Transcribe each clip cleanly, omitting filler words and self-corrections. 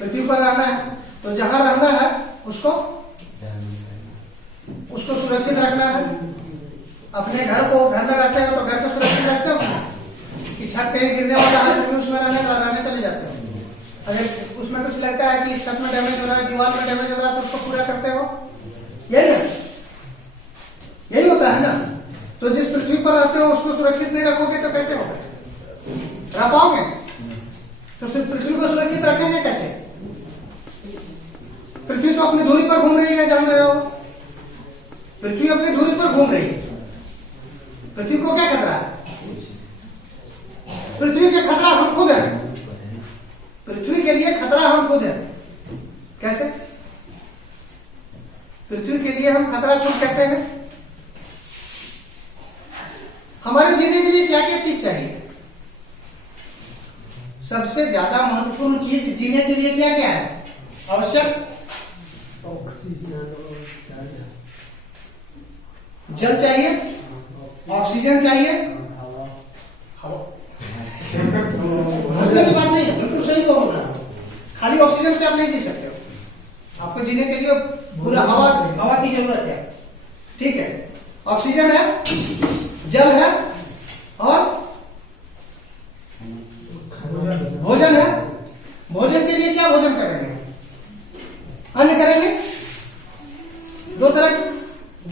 पृथ्वी पर रहना है, तो जहां रहना है उसको सुरक्षित रखना है। अपने घर में रहते हो तो घर को सुरक्षित रखते हो कि छत पे गिरने वाला है तो भी उसमें रहने चले जाते हो। अगर उसमें कुछ लगता है कि छत में डैमेज हो रहा है, दीवार में डैमेज हो रहा है, तो उसको पूरा करते हो, यही ना, यही होता है ना। तो जिस पृथ्वी पर रहते हो उसको सुरक्षित नहीं रखोगे तो कैसे होगा, रह पाओगे? तो सिर्फ पृथ्वी को सुरक्षित रखेंगे कैसे? पृथ्वी तो अपनी धुरी पर घूम रही है, जान रहे हो, पृथ्वी अपनी धुरी पर घूम रही है। पृथ्वी को क्या खतरा है? पृथ्वी के खतरा हम खुद हैं। पृथ्वी के लिए खतरा हम खुद हैं। कैसे? पृथ्वी के लिए हम खतरा खुद कैसे हैं? हमारे जीने के लिए क्या क्या चीज चाहिए? सबसे ज्यादा महत्वपूर्ण चीज जीने के लिए क्या क्या है आवश्यक? जल चाहिए, ऑक्सीजन चाहिए, हवा। हंसने की बात नहीं है, बिल्कुल सही बोल रहा हूं। खाली ऑक्सीजन से आप नहीं जी सकते हो, आपको जीने के लिए पूरा हवा की जरूरत है। ठीक है, ऑक्सीजन है, जल है और भोजन है। भोजन के लिए क्या भोजन करेंगे? अन्न करेंगे। दो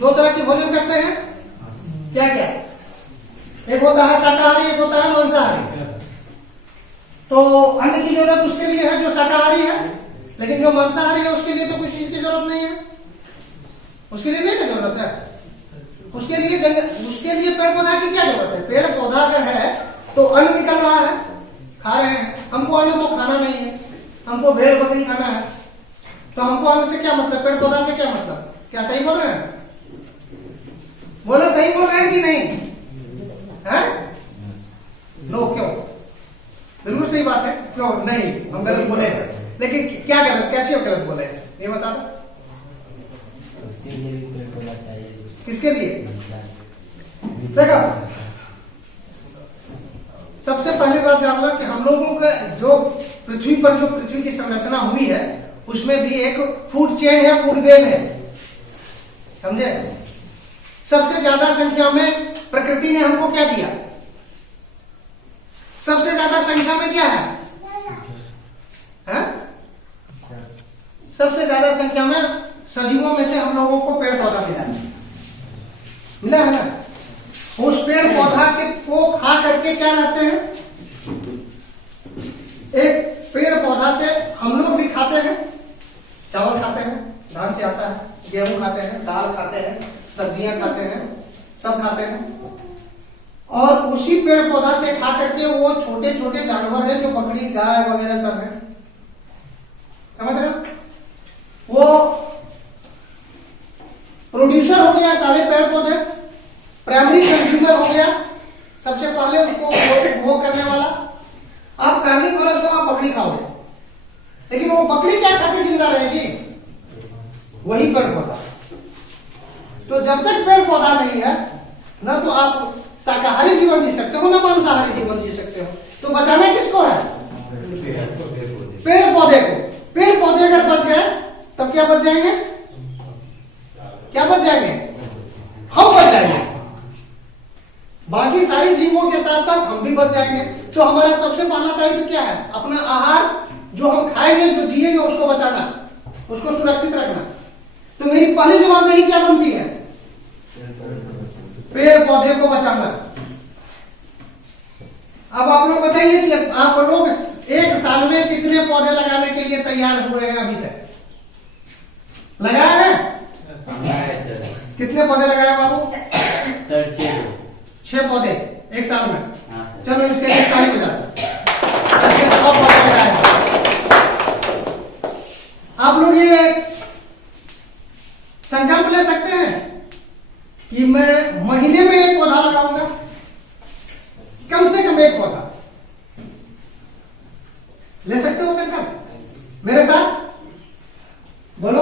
तरह के भोजन करते हैं। क्या क्या? एक होता है शाकाहारी, एक होता है मांसाहारी। तो अन्न की जरूरत उसके लिए है जो शाकाहारी है, लेकिन जो मांसाहारी है उसके लिए तो कुछ चीज की जरूरत नहीं है। उसके लिए नहीं ना जरूरत है। उसके लिए पेड़ पौधा की क्या जरूरत है? पेड़ पौधा अगर है तो अन्न निकल रहा है, खा रहे हैं। हमको अन्न तो खाना नहीं है, हमको भेड़ बकरी खाना है। तो हमको अन्न से क्या मतलब, पेड़ पौधा से क्या मतलब? क्या सही बोल रहे हैं? बोलो, सही बोल रहे हैं कि नहीं? है? नो, क्यों? बिल्कुल सही बात है। क्यों नहीं? हम गलत बोले, लेकिन क्या गलत, कैसे गलत बोले हैं ये बता दो। किसके लिए? देखो, सबसे पहली बात जान लो कि हम लोगों का जो पृथ्वी की संरचना हुई है उसमें भी एक फूड चेन है, फूड वेब है, समझे? सबसे ज्यादा संख्या में प्रकृति ने हमको क्या दिया? सबसे ज्यादा संख्या में क्या है? सबसे ज्यादा संख्या में सजीवों में से हम लोगों को पेड़ पौधा मिला है ना। उस पेड़ पौधा को खा करके क्या करते हैं? एक पेड़ पौधा से हम लोग भी खाते हैं, चावल खाते हैं, धान से आता है, गेहूं खाते हैं, दाल खाते हैं, सब्जियां खाते हैं, सब खाते हैं। और उसी पेड़ पौधा से खा करके वो छोटे छोटे जानवर है जो बकरी गाय वगैरह सब है, समझ रहे हो? वो प्रोड्यूसर हो गया सारे पेड़ पौधे, प्राइमरी कंज्यूमर हो गया सबसे पहले उसको वो करने वाला। आप कार्निवोरस हो, आप बकरी खाओगे, लेकिन वो बकरी क्या खाके जिंदा रहेगी? वही पेड़ पौधा। तो जब तक पेड़ पौधा नहीं है ना तो आप शाकाहारी जीवन जी सकते हो ना मांसाहारी जीवन जी सकते हो। तो बचाना किसको है? पेड़ पौधे को। पेड़ पौधे अगर बच गए तब क्या बच जाएंगे? क्या बच जाएंगे? हम बच जाएंगे, बाकी सारी जीवों के साथ साथ हम भी बच जाएंगे। तो हमारा सबसे पहला दायित्व क्या है? अपना आहार जो हम खाएंगे, जो जिएंगे, उसको बचाना, उसको सुरक्षित रखना। तो मेरी पहली जवाबदेही क्या बनती है? पेड़ पौधे को बचाना। अब आप लोग बताइए कि आप लोग एक साल में कितने पौधे लगाने के लिए तैयार हुए हैं अभी तक? लगाए हैं? कितने पौधे लगाए बाबू? सर 6 पौधे एक साल में। चलो इसके लिए ताली बजा। 6 पौधे लगाए। आप लोग ये संकल्प ले सकते हैं कि मैं महीने में एक पौधा लगाऊंगा, कम से कम एक पौधा। ले सकते हो संकल्प मेरे साथ? बोलो।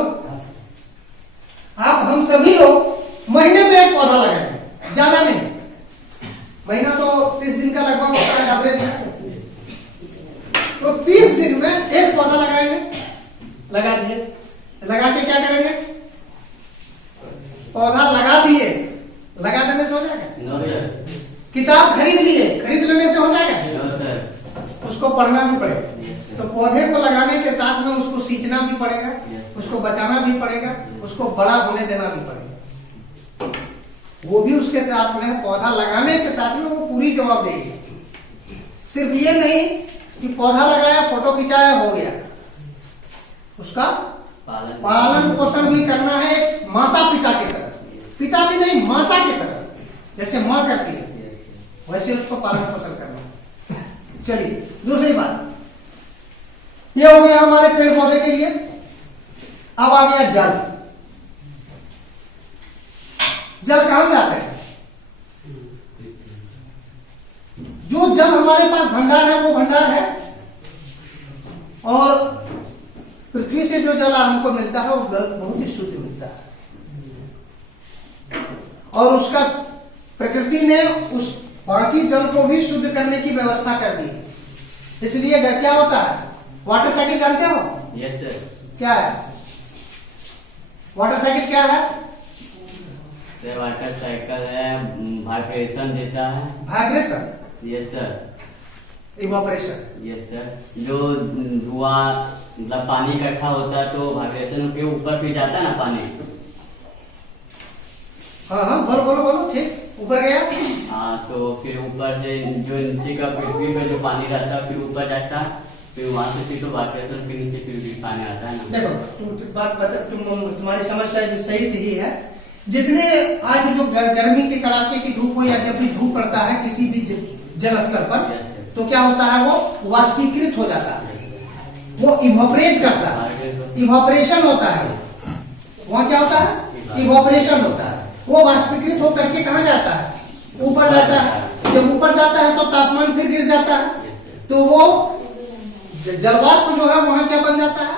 आप हम सभी लोग महीने में एक पौधा लगाएंगे, ज्यादा नहीं। महीना तो 30 दिन का लगभग होता है एवरेज है, तो 30 दिन में एक पौधा लगाएंगे। लगा दिए, लगा के क्या करेंगे? पौधा लगा दिए, लगा देने से हो जाएगा? किताब खरीद लिए, खरीद लेने से हो जाएगा? उसको पढ़ना भी पड़ेगा। तो पौधे को लगाने के साथ में उसको सींचना भी पड़ेगा, उसको बचाना भी पड़ेगा, उसको बड़ा होने देना भी पड़ेगा। वो भी उसके साथ में, पौधा लगाने के साथ में वो पूरी जवाबदेही है। सिर्फ ये नहीं कि पौधा लगाया, फोटो खिंचाया, हो गया। उसका पालन पोषण भी करना है, एक माता पिता की तरह, पिता भी नहीं माता की तरह, जैसे माँ करती है वैसे उसको पालन पोषण करना। चलिए दूसरी बात, ये हो गया हमारे पेड़ पौधे के लिए। अब आ गया जल। जल कहां से आते हैं? जो जल हमारे पास भंडार है वो भंडार है, और पृथ्वी से जो जल हमको मिलता है वो बहुत ही शुद्ध मिलता है, और उसका प्रकृति ने उस बाकी जल को भी शुद्ध करने की व्यवस्था कर दी। इसलिए क्या होता है, वाटर साइकिल जानते हो? Yes sir. क्या है वाटर साइकिल? क्या है वाटर साइकिल? है वाइब्रेशन देता है। Vibration? Yes sir. Evaporation? Yes sir. जो धुआं मतलब पानी इकट्ठा होता है तो वाइब्रेशन के ऊपर फिर जाता है ना पानी। हाँ हाँ, बोलो बोलो बोलो, ठीक, ऊपर गया। हाँ, तो फिर ऊपर से जो नीचे का पृथ्वी पे जो पानी रहता है फिर ऊपर जाता है, फिर वहां से फिर तो वाइब्रेशन के नीचे फिर भी पानी आता है ना। देखो बात बता, तुम्हारी समस्या सही ही है। जितने आज जो गर्मी के कड़ाके की धूप हो या जब भी धूप पड़ता है किसी भी जल स्तर पर, तो क्या होता है, वो वाष्पीकृत हो जाता है, वो इवोपरेट करता है, इवोपरेशन होता है। वहां क्या होता है? इवोपरेशन होता है। वो वाष्पीकृत होकर के कहाँ जाता है? ऊपर जाता है। जब ऊपर जाता है तो तापमान फिर गिर जाता है, तो वो जलवाष्प जो है वहां क्या बन जाता है,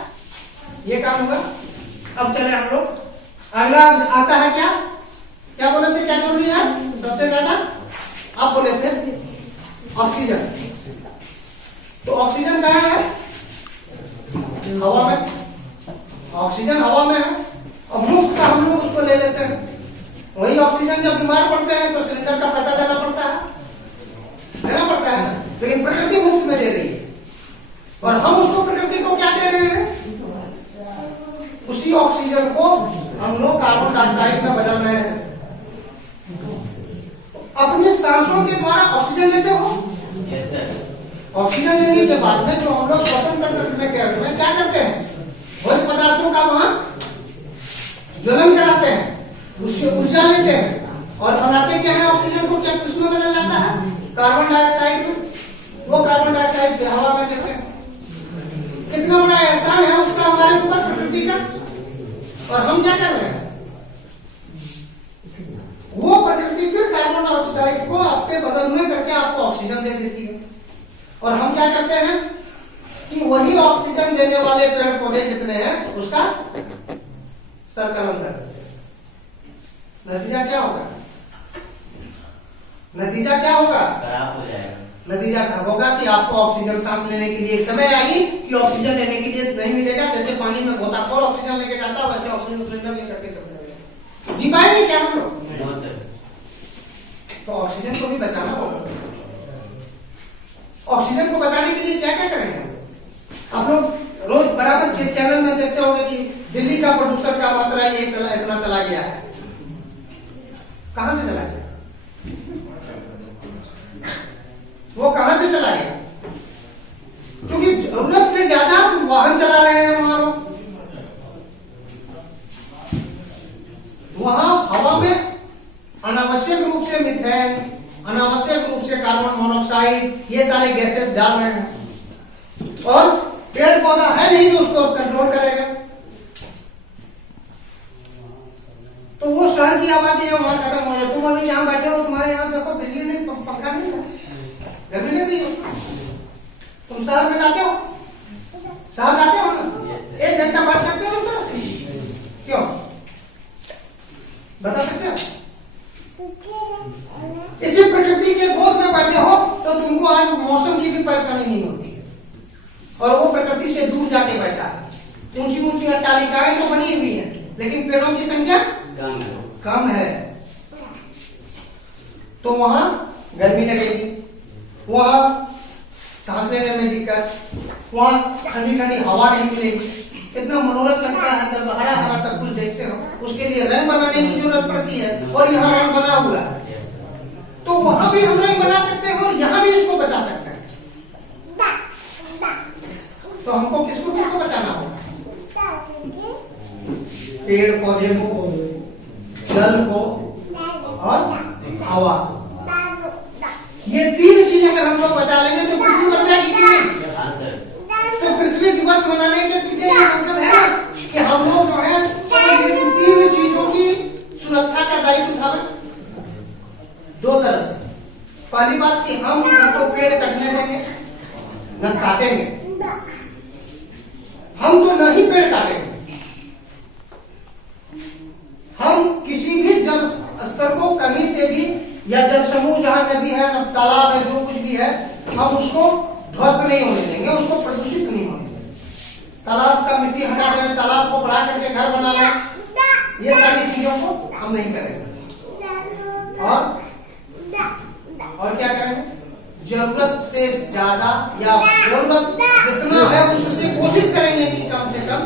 ये काम होगा। अब चले हम लोग, अगला आता है क्या, क्या बोले थे, क्या जरूरी है सबसे ज्यादा? आप बोले थे ऑक्सीजन। तो ऑक्सीजन कहाँ है? हवा में। ऑक्सीजन हवा में है, और मुफ्त का हम लोग उसको ले लेते हैं। वही ऑक्सीजन जब बीमार पड़ते हैं तो सिलेंडर का पैसा देना पड़ता है, लेकिन प्रकृति मुफ्त में दे रही है, और हम उसको प्रकृति को क्या दे रहे हैं? उसी ऑक्सीजन को हम लोग कार्बन डाइऑक्साइड में बदल रहे हैं। अपनी सांसों के द्वारा ऑक्सीजन लेते हो। Yes sir. ऑक्सीजन लेने के बाद में जो हम लोग श्वसन तंत्र में क्या करते हैं, भोज्य पदार्थों का वहां ज्वलन कराते हैं, उससे ऊर्जा लेते हैं, और बनाते क्या है, ऑक्सीजन को क्या किसमें बदल जाता है? कार्बन डाइऑक्साइड में। वो कार्बन डाइऑक्साइड हवा में देते हैं। कितना बड़ा एहसान है उसका हमारे ऊपर प्रकृति का, और हम क्या कर रहे हैं? वो प्रकृति फिर कार्बन डाइऑक्साइड को अपने बदल में करके आपको ऑक्सीजन दे देती है, और हम क्या करते हैं कि वही ऑक्सीजन देने वाले पेड़ पौधे जितने हैं उसका संकलन कर देते हैं। नतीजा क्या होगा? नतीजा क्या होगा? खराब हो जाएगा। नतीजा होगा कि आपको ऑक्सीजन सांस लेने के लिए समय आएगी कि ऑक्सीजन लेने के लिए नहीं मिलेगा। जैसे पानी में गोताखोर ऑक्सीजन लेके जाता है, वैसे ऑक्सीजन सिलेंडर लेकर के चलते रहेगा। जी पाएंगे क्या हम लोग? तो ऑक्सीजन को भी बचाना होगा। ऑक्सीजन को बचाने के लिए क्या क्या करेंगे? आप लोग रोज बराबर चैनल में देखते होंगे कि दिल्ली का प्रदूषण का मात्रा ये इतना चला गया है। कहां से चला गया? वो कहां से चला गया? क्योंकि जरूरत से ज्यादा वाहन चला रहे हैं वहां लोग। वहां हवा में अनावश्यक रूप से मीथेन, अनावश्यक रूप से कार्बन मोनोऑक्साइड, ये सारे गैसेस डाल रहे हैं, और पेड़ पौधा है नहीं जो उसको कंट्रोल करेगा। तो वो शहर की आबादी है वहां खत्म हो रही है। तुम अभी यहाँ बैठे हो, तुम्हारे यहाँ देखो बिजली नहीं, पंखा नहीं है, गर्मी लग रही हो। तुम शहर में जाते हो, शहर जाते हो ना, 1 घंटा बैठ सकते हो उस तरह से? क्यों बता सकते हो? इसी प्रकृति के गोद में बैठे हो तो तुमको आज मौसम की भी परेशानी नहीं होती है, और वो प्रकृति से दूर जाके बैठा है। ऊंची तालिकाएं तो बनी हुई है, लेकिन पेड़ों की संख्या कम है, तो वहां गर्मी लगेगी, वहां सांस लेने में दिक्कत, वहां ठंडी ठंडी हवा नहीं मिलेगी। कितना मनोरम लगता है जब हरा हरा सब कुछ देखते हो। उसके लिए रंग बनाने की जरूरत पड़ती है, और यहाँ रंग बना हुआ है, तो वहां भी हम रंग बना सकते हैं और यहाँ भी इसको बचा सकते हैं। तो हमको किसको किसको बचाना होगा? पेड़ पौधे को, जल को और हवा। ये तीन चीजें अगर हम लोग बचा लेंगे तो पृथ्वी बच जाएगी कि नहीं? तो पृथ्वी दिवस मनाने के पीछे ये मकसद है कि हम लोग जो है तीन चीजों की सुरक्षा का दायित्व उठावें। दो तरह से। पहली बात कि हम न तो पेड़ कटने देंगे न काटेंगे, हम तो न ही पेड़ काटेंगे, हम किसी भी जल स्तर को कहीं से भी, या जल समूह जहां नदी है, तालाब है, जो कुछ भी है, हम उसको ध्वस्त नहीं होने देंगे, उसको प्रदूषित नहीं होने देंगे। तालाब का मिट्टी हटा दें, तालाब को बढ़ा करके घर बना लें, ये सारी चीजों को हम नहीं करेंगे। और क्या करेंगे? जरूरत से ज्यादा या जरूरत जितना है उससे कोशिश करेंगे कि कम से कम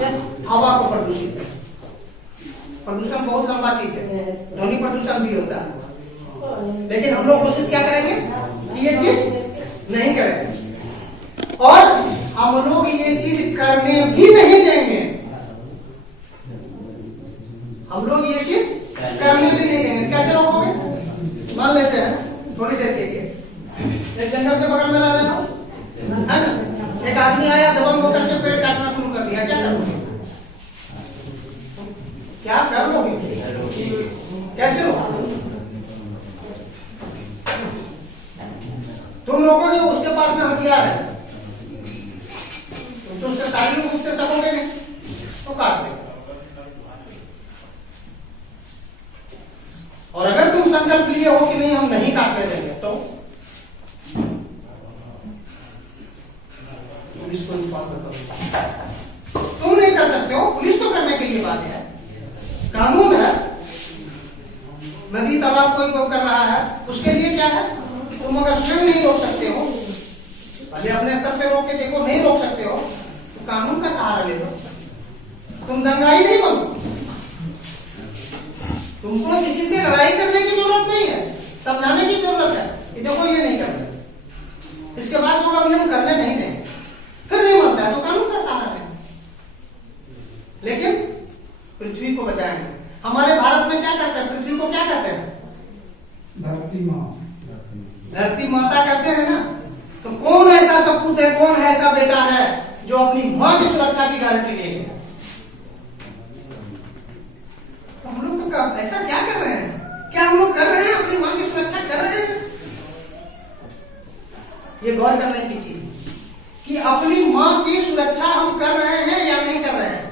हवा को प्रदूषित करें। प्रदूषण बहुत लंबा चीज है, ध्वनि प्रदूषण भी होता है, लेकिन हम लोग कोशिश क्या करेंगे कि ये चीज नहीं करेंगे, और हम लोग ये चीज करने भी नहीं देंगे। हम लोग ये चीज करने भी नहीं देंगे। कैसे रोकोगे? मान लेते हैं थोड़ी देर के लिए एक जंगल के बगल में रह रहे हो, है ना, एक आदमी आया, दबंग होकर के पेड़ काटना शुरू कर दिया, क्या करोगे? क्या कर लोगे? कैसे रोकोगे? तुम लोगों ने, उसके पास में हथियार है, तुम तो उससे शारीरिक रूप से सकोगे नहीं, तो काट दे। और अगर तुम संकल्प लिए हो कि नहीं हम नहीं काटने देंगे, तो पुलिस को इन्फॉर्म करो। तुम नहीं कर सकते हो, पुलिस तो करने के लिए बात है, कानून है। नदी तालाब कोई कर रहा है, उसके लिए क्या है? तुम अगर स्वयं नहीं रोक सकते हो, पहले अपने स्तर से रोक के देखो, नहीं रोक सकते हो तो कानून का सहारा ले लो। तुम दंगाई नहीं बनो, तुमको किसी से लड़ाई करने की जरूरत नहीं है, समझाने की जरूरत है कि देखो ये नहीं करना। इसके बाद लोग अभी हम करने नहीं देंगे, फिर नहीं मानता है तो कानून का सहारा लेंगे, लेकिन पृथ्वी को बचाएंगे। हमारे भारत में क्या करते हैं? पृथ्वी को क्या कहते हैं? धरती माँ, धरती माता कहते हैं ना। तो कौन ऐसा सपूत है, कौन है ऐसा बेटा है जो अपनी माँ की सुरक्षा की गारंटी लेंगे? तो हम लोग तो ऐसा क्या कर रहे हैं? क्या हम लोग कर रहे हैं? अपनी माँ की सुरक्षा कर रहे हैं? ये गौर करने की चीज कि अपनी माँ की सुरक्षा हम कर रहे हैं या नहीं कर रहे हैं।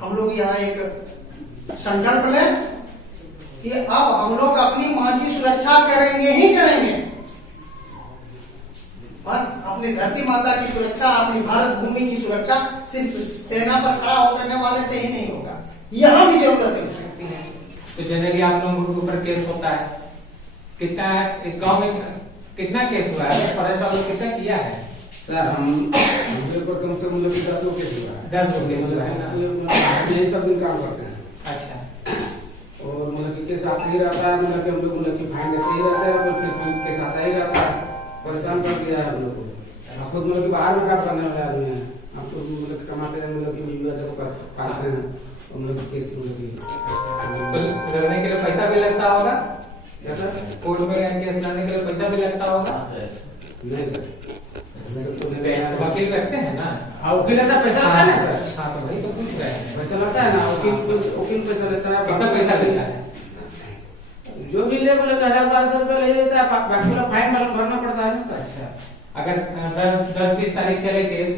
हम लोग यहाँ एक संकल्प लें कि अब हम लोग अपनी माँ की सुरक्षा करेंगे ही करेंगे। अपनी धरती माता की सुरक्षा, अपनी भारत भूमि की सुरक्षा सिर्फ सेना पर खड़ा हो करने वाले से ही नहीं होगा, यहाँ भी जरूरत है। तो जनरली आप लोगों के ऊपर केस होता है, कितना इस गांव में कितना केस हुआ है? फॉरेस्ट वालों कितना किया है? सर हम ऊपर कम से कम 10 लोग केस हुआ है। 10 लोग केस हुआ है ना? यही सब दिन काम करते हैं। अच्छा। और मतलब कि केस आता ही रहता है, मतलब कि हम लोग मतलब कि फाइन देते ही रहते हैं, और फिर केस आता ही रहता है। परेशान कर दिया है हम लोग को। खुद मतलब कि बाहर में काम करने वाले आदमी हैं, हम तो मतलब कमाते हैं, मतलब कि मीडिया जब पाते हैं, मतलब केस मतलब कि तो लड़ने के लिए पैसा भी लगता होगा? कैसा कोर्ट में केस लड़ने के लिए पैसा भी लगता होगा? नहीं सर, वकील रखते हैं ना? हाँ वकील का पैसा लगता है ना सर। हाँ तो वही तो पूछ रहे हैं, पैसा लगता है ना, वकील पैसा लेता है। कितना पैसा लेता है? जो भी ले बोले 1000-1200 रुपए ले लेता है, बाकी वाला फाइन भरना पड़ता है ना सर। अच्छा, अगर 10-20 तारीख चले केस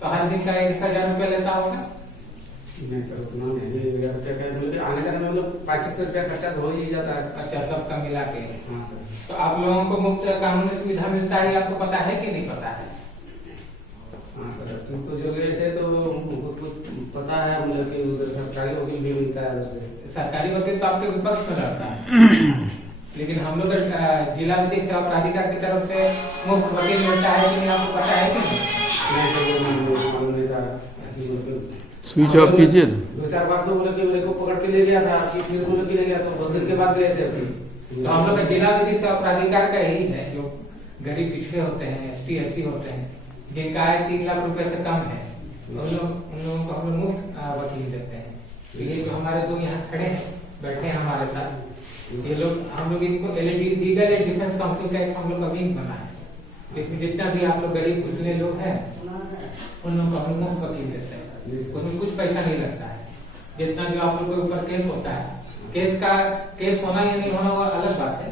तो हर दिन का 1000 रुपया लेता होगा? नहीं सर उतना नहीं, 1000 रुपया का आने जाने में मतलब 500 रुपया खर्चा तो हो ही जाता है। अच्छा, सबका मिला के। हाँ सर। तो आप लोगों को मुफ्त कानूनी सुविधा मिलता है, आपको पता है कि नहीं पता है? हाँ सर, तो जो गए थे तो हमको कुछ पता है मतलब कि उधर सरकारी वकील भी मिलता है उसे। सरकारी वकील तो आपके विपक्ष में लड़ता है, लेकिन हम लोग जिला विधिक सेवा प्राधिकार की तरफ से मुफ्त वकील मिलता है कि नहीं, आपको पता है कि नहीं? नहीं सर, वो मालूम नहीं था। स्विच ऑफ कीजिए। 2-4 बार तो बोले कि मेरे को पकड़ के ले गया था, कि फिर बोले कि ले गया, तो बहुत दिन के बाद गए थे अभी। तो हम लोग का जिला विधिक सेवा प्राधिकार का यही है, जो गरीब पिछड़े होते हैं, ST SC होते हैं, जिनका आय 3 लाख रुपए से कम है, उन लोगों को हम लोग मुफ्त वकील देते हैं। तो ये जो हमारे दो यहाँ खड़े हैं, बैठे हैं हमारे साथ, ये लोग, हम लोग इनको लीगल एड डिफेंस काउंसिल का एक हम लोग का विंग बना है। इसमें जितना भी आप लोग गरीब कुचले लोग हैं, उन लोगों को हम लोग मुफ्त वकील देते हैं, उसमें कुछ पैसा नहीं लगता है। जितना जो आप लोग के ऊपर केस होता है, केस होना या नहीं होना वो अलग बात है,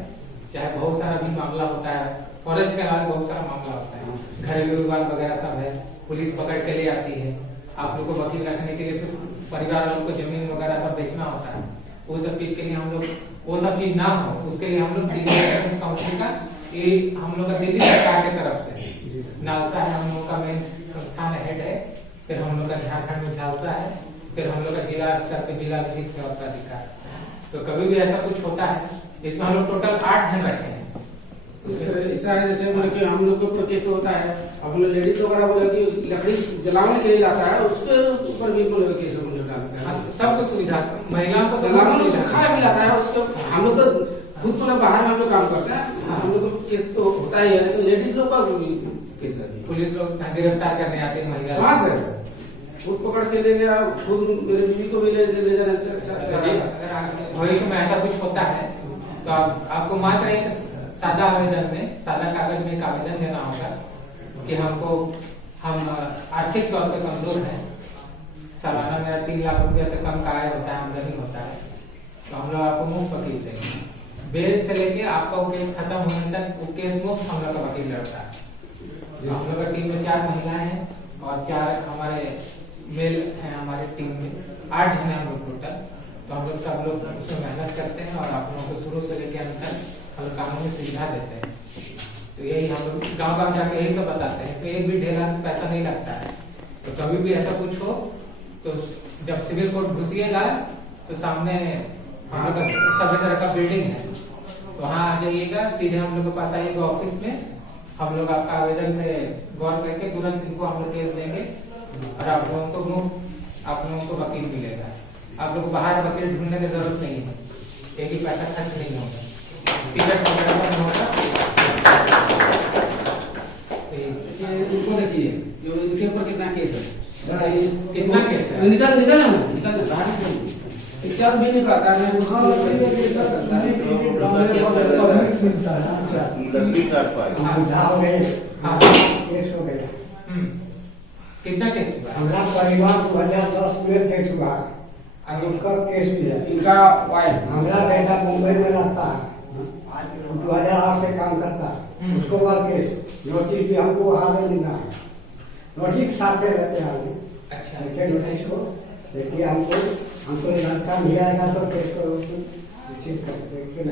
चाहे बहुत सारा भी मामला होता है, फॉरेस्ट के अलावा बहुत सारा मामला होता है, घरेलू विवाद वगैरह सब है, पुलिस पकड़ के ले आती है, आप लोग को वकील रखने के लिए फिर परिवार वालों को जमीन वगैरह सब बेचना होता है, वो सब चीज के लिए हम लोग, वो सब चीज ना हो उसके लिए हम लोग दिल्ली डिफेंस काउंसिल का, ये हम लोग का दिल्ली सरकार की तरफ से नालसा है, हम लोग का मेन संस्थान हेड है, फिर हम लोग का झारखंड में झालसा है, फिर हम लोग का जिला स्तर पे जिला विधिक सेवा प्राधिकार। तो कभी भी ऐसा कुछ होता है, इसमें हम लोग टोटल 8 जन बैठे हैं। ऐसा है जैसे मतलब कि हम लोग के ऊपर केस तो होता है, अब लेडीज वगैरह बोले कि लकड़ी जलाने के लिए लाता है, उसके ऊपर भी बोले केस हम लोग डालते हैं। सबको सुविधा, महिलाओं को तो जलाने सुविधा में खाना भी लाता है उसको, हम लोग तो खुद तो बाहर में हम लोग काम करते हैं, हम लोग को केस तो होता ही है, लेकिन लेडीज लोग का केस है। पुलिस लोग गिरफ्तार करने आते हैं महिला। हाँ सर, खुद पकड़ के ले गया, खुद मेरे बीवी को भी ले जाना। भविष्य में ऐसा कुछ होता है तो आपको मात्र एक सादा आवेदन में, सादा कागज में एक आवेदन देना होगा कि हम आर्थिक तौर पे कमजोर हैं, सालाना मेरा 3 लाख रुपया से कम का आय होता है, आमदनी होता है, तो हम लोग आपको मुफ्त वकील देंगे। बेल से लेके आपका वो केस खत्म होने तक वो केस मुफ्त हम लोग का वकील लड़ता है। हम लोग का टीम में 4 महिलाएं हैं और 4 हमारे मेल हैं, हमारे टीम में 8 जन हैं हम लोग टोटल। तो हम लोग सब लोग उसमें मेहनत करते हैं और आप लोगों को शुरू से लेकर अंत तक हम लोग कानूनी सुविधा देते हैं। तो यही हम लोग गाँव जाके यही सब बताते हैं, इसमें एक भी ढेला पैसा नहीं लगता है। तो कभी भी ऐसा कुछ हो तो जब सिविल कोर्ट घुसिएगा तो सामने हम लोग का सभी तरह का बिल्डिंग है, तो वहाँ आ जाइएगा, सीधे हम लोग के पास आइएगा ऑफिस में, हम लोग आपका आवेदन पे गौर करके तुरंत इनको हम लोग केस देंगे और आप लोगों को वकील मिलेगा। आप लोग को बाहर वकील ढूंढने की जरूरत नहीं है, एक ही पैसा खर्च नहीं होगा, टिकट वगैरह नहीं होगा। इनको देखिए जो इनके ऊपर कितना केस है, कितना केस है? निकल चल भी नहीं पाता है, कितना केस हुआ? हमारा परिवार 2010 में डेट हुआ और उसका केस भी है। इनका वाइफ, हमारा बेटा मुंबई में रहता है, 2008 से काम करता है, उसको बाद केस नोटिस भी हमको वहाँ में मिला है, नोटिस साथ में रहते हैं आगे। अच्छा, नोटिस को देखिए, हमको लड़का मिलेगा तो केस को नोटिस में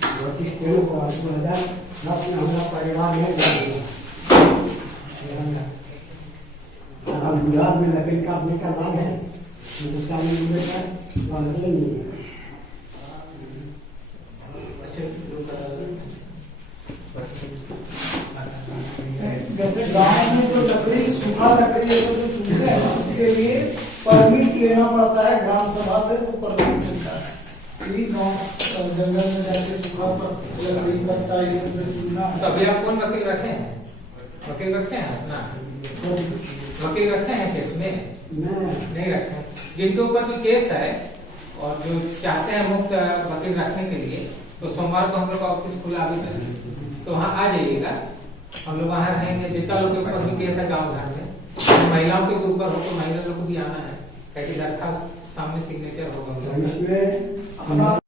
नोटिस देने को 2010 में हमारा परिवार में हम गुजरात में लकड़ी काटने का लाभ है, हिंदुस्तान में नहीं है। जैसे गांव में जो लकड़ी सूखा लकड़ी है तो जो सूखते हैं उसके लिए परमिट लेना पड़ता है ग्राम सभा से, तो परमिट मिलता है। गाँव जंगल में जाके सूखा लकड़ी कटता है, इससे चूना। तो अभी आप कौन वकील रखे हैं? वकील रखे हैं अपना? वकील रखे हैं केस में? नहीं रखे हैं। जिनके ऊपर भी केस है और जो चाहते हैं मुफ्त वकील रखने के लिए, तो सोमवार को हम लोग का ऑफिस खुला अभी तक, तो वहाँ आ जाइएगा, हम लोग वहाँ रहेंगे। जितना लोग के ऊपर भी केस है गाँव घर में, महिलाओं के ऊपर हो तो महिला लोग को भी आना है, ताकि दरखास्त सामने सिग्नेचर होगा। इसमें